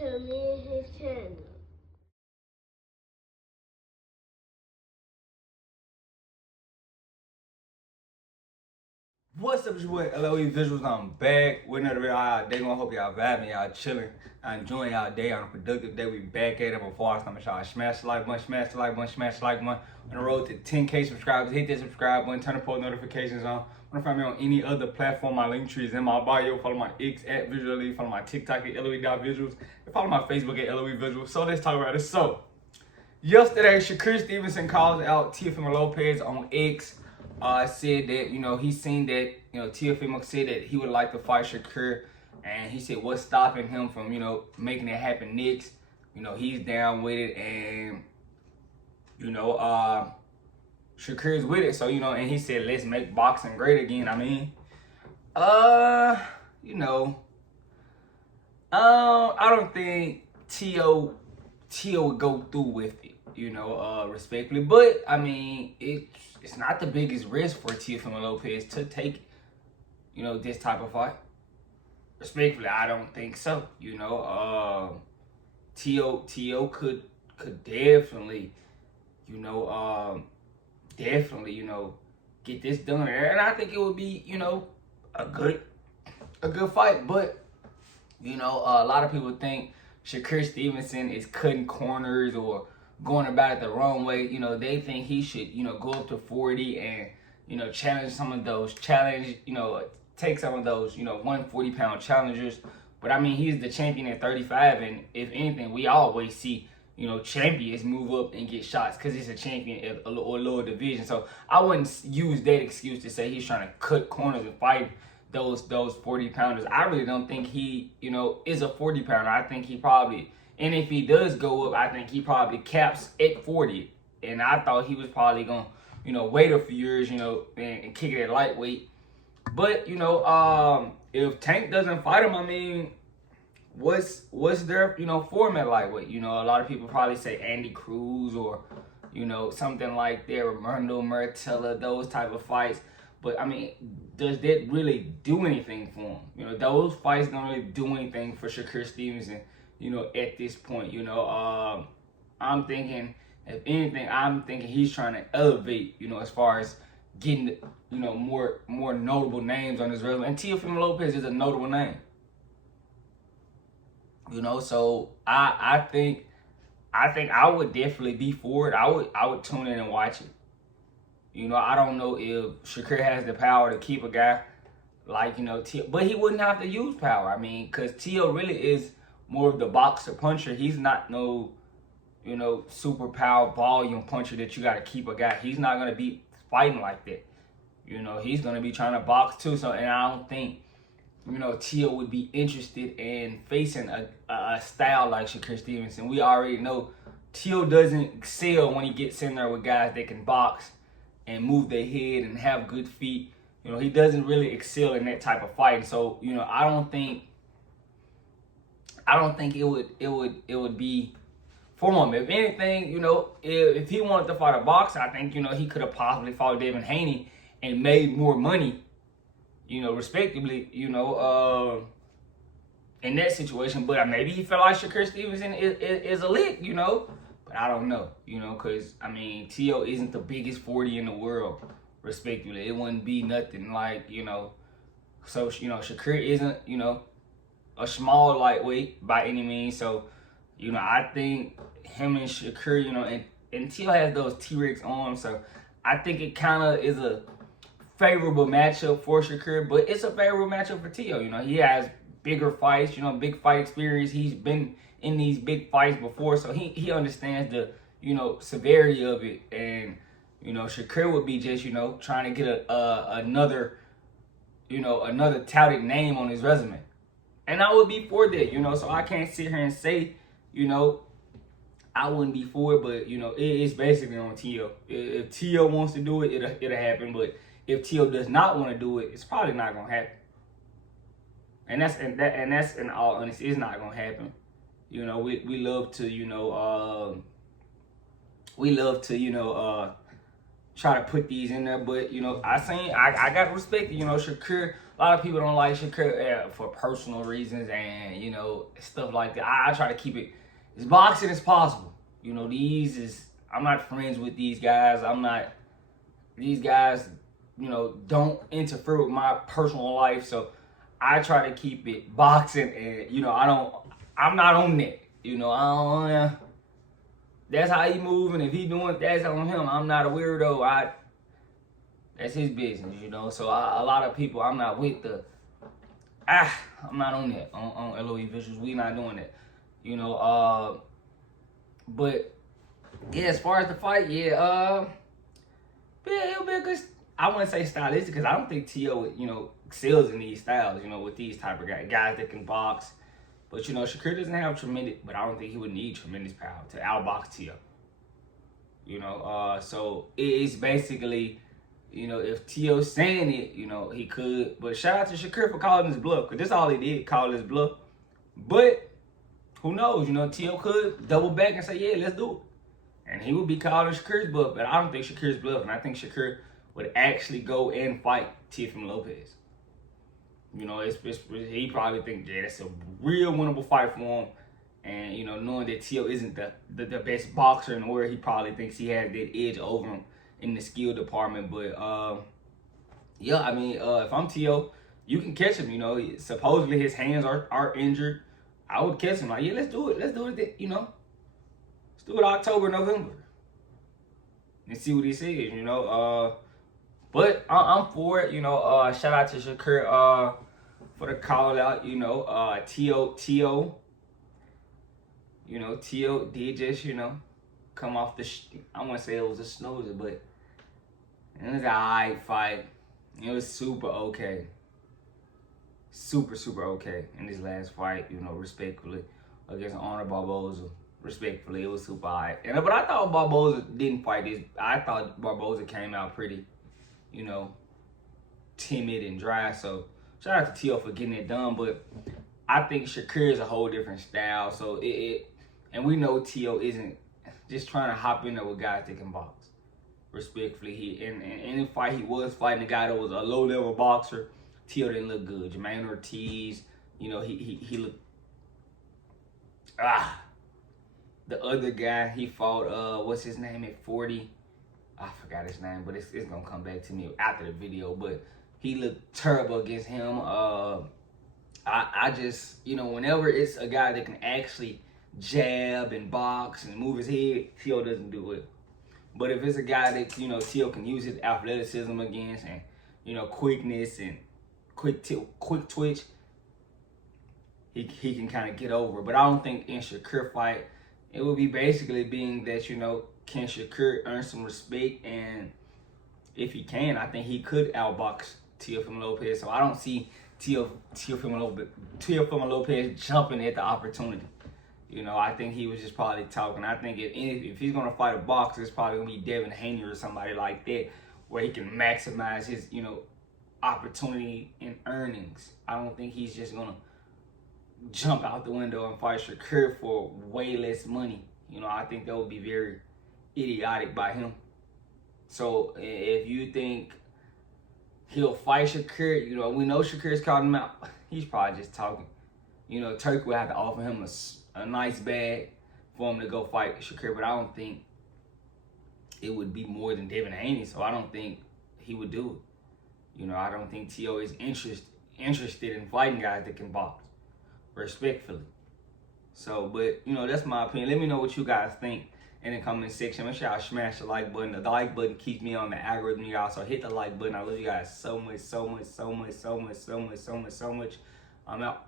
to me and his channel. What's up, it's your boy LOE Visuals. I'm back with another video. They gonna hope y'all vibing, y'all chilling, enjoying y'all day on a productive day. We back at it. Before I start, y'all smash the like button, smash the like button, smash the like button. On the road to 10K subscribers. Hit that subscribe button, turn the post notifications on. Wanna find me on any other platform? My link tree is in my bio. Follow my X at Visually. Follow my TikTok at LOE.visuals. And follow my Facebook at LOE Visuals. So let's talk about it. So yesterday, Shakur Stevenson called out Teofimo Lopez on X. Said that, he seen that, Teofimo said that he would like to fight Shakur. And he said, what's stopping him from, making it happen next? He's down with it. And, Shakur's with it. So, and he said, let's make boxing great again. I mean, I don't think Teo would go through with it, respectfully. But I mean, it's not the biggest risk for Teofimo Lopez to take, this type of fight. Respectfully, I don't think so. Teo could definitely, get this done, and I think it would be, a good fight. But a lot of people think Shakur Stevenson is cutting corners or going about it the wrong way. They think he should, go up to 40 and, challenge some of those take some of those, 140-pound challengers. But I mean, he's the champion at 35, and if anything, we always see, champions move up and get shots because he's a champion at a lower division. So I wouldn't use that excuse to say he's trying to cut corners and fight those 40-pounders. I really don't think he, is a 40-pounder. I think he probably, and if he does go up, I think he probably caps at 40. And I thought he was probably going to, wait a few years, and kick it at lightweight. But, if Tank doesn't fight him, I mean, what's their, format lightweight? A lot of people probably say Andy Cruz or, something like that, Raimundo Martella, those type of fights. But, I mean, does that really do anything for him? Those fights don't really do anything for Shakur Stevenson, at this point. I'm thinking, if anything, he's trying to elevate, as far as getting, more notable names on his resume. And Teofimo Lopez is a notable name. So I think I would definitely be for it. I would tune in and watch it. I don't know if Shakur has the power to keep a guy like, Teo, but he wouldn't have to use power. I mean, because Teo really is more of the boxer puncher. He's not no, super power volume puncher that you got to keep a guy. He's not going to be fighting like that. He's going to be trying to box too. So, and I don't think, Teo would be interested in facing a style like Shakur Stevenson. We already know Teo doesn't excel when he gets in there with guys that can box and move their head and have good feet. He doesn't really excel in that type of fighting. So, I don't think it would be for him. If anything, if he wanted to fight a boxer, I think, he could have possibly fought Devin Haney and made more money, respectively, in that situation. But maybe he felt like Shakur Stevenson is a lick, But I don't know, because, I mean, Teo isn't the biggest 40 in the world, respectively. It wouldn't be nothing like, So, Shakur isn't, a small lightweight by any means. So, I think him and Shakur, and Teo has those T-Rex arms. So, I think it kind of is a favorable matchup for Shakur. But it's a favorable matchup for Teo. He has bigger fights, big fight experience. He's been in these big fights before, so he understands the, severity of it. And, Shakur would be just, trying to get another touted name on his resume. And I would be for that, so I can't sit here and say, I wouldn't be for it, but, it's basically on Teo. If Teo wants to do it, it'll happen. But if Teo does not want to do it, it's probably not going to happen. And that's in all honesty, it's not going to happen. We love to, try to put these in there. But, you know, I got to respect it. You know, Shakur, a lot of people don't like Shakur for personal reasons and, you know, stuff like that. I try to keep it as boxing as possible. You know, I'm not friends with these guys. These guys, you know, don't interfere with my personal life. So I try to keep it boxing and, you know, I'm not on that. You know, that's how he moving. If he doing, that's on him. I'm not a weirdo. That's his business, you know. So a lot of people, I'm not with I'm not on that on LOE visuals. We not doing that, you know. But yeah, as far as the fight, yeah, it'll be a good. I wouldn't say stylistic because I don't think T.O., you know, excels in these styles, you know, with these type of guys that can box. But, you know, Shakur doesn't have tremendous, but I don't think he would need tremendous power to outbox T.O. You know, so it's basically, you know, if T.O.'s saying it, you know, he could. But shout out to Shakur for calling his bluff, because that's all he did, call his bluff. But who knows, you know, T.O. could double back and say, yeah, let's do it. And he would be calling Shakur's bluff, but I don't think Shakur's bluff. And I think Shakur would actually go and fight Teofimo Lopez. You know, he probably think, yeah, that's a real winnable fight for him. And, you know, knowing that T.O. isn't the best boxer in the world, he probably thinks he has that edge over him in the skill department. But, yeah, I mean, if I'm T.O., you can catch him, you know. Supposedly his hands are injured. I would catch him. Like, yeah, let's do it. Let's do it, you know. Let's do it October, November. And see what he says, you know. But I'm for it, you know. Shout out to Shakur for the call out, you know. T.O. You know, T.O. did just, you know, come off I want to say it was a snoozer, but it was an alright fight. It was super okay. Super okay in this last fight, you know, respectfully, against Honor Barboza. Respectfully, it was super alright. But I thought Barboza didn't fight this. I thought Barboza came out pretty, you know, timid and dry. So shout out to T.O. for getting it done. But I think Shakur is a whole different style. So and we know T.O. isn't just trying to hop in there with guys that can box. Respectfully, in the fight he was fighting a guy that was a low level boxer. T.O. didn't look good. Jermaine Ortiz, you know, he looked the other guy he fought, what's his name at 40? I forgot his name, but it's gonna come back to me after the video. But he looked terrible against him. I just, you know, whenever it's a guy that can actually jab and box and move his head, T.O. doesn't do it. But if it's a guy that, you know, T.O. can use his athleticism against and, you know, quickness and quick twitch, he can kind of get over. But I don't think in Shakur fight, it would be basically being that, you know, can Shakur earn some respect? And if he can, I think he could outbox Teofimo Lopez. So I don't see Teofimo Lopez jumping at the opportunity. You know, I think he was just probably talking. I think if he's going to fight a boxer, it's probably going to be Devin Haney or somebody like that, where he can maximize his, you know, opportunity and earnings. I don't think he's just going to jump out the window and fight Shakur for way less money. You know, I think that would be very idiotic by him. So if you think he'll fight Shakur, you know, we know Shakur's called him out. He's probably just talking. You know, Turk will have to offer him a nice bag for him to go fight Shakur, but I don't think it would be more than Devin Haney, so I don't think he would do it. You know, I don't think T.O. is interested in fighting guys that can box, respectfully. So, but, you know, that's my opinion. Let me know what you guys think in the comment section. Make sure y'all smash the like button. The like button keeps me on the algorithm, y'all, so hit the like button. I love you guys so much. I'm out.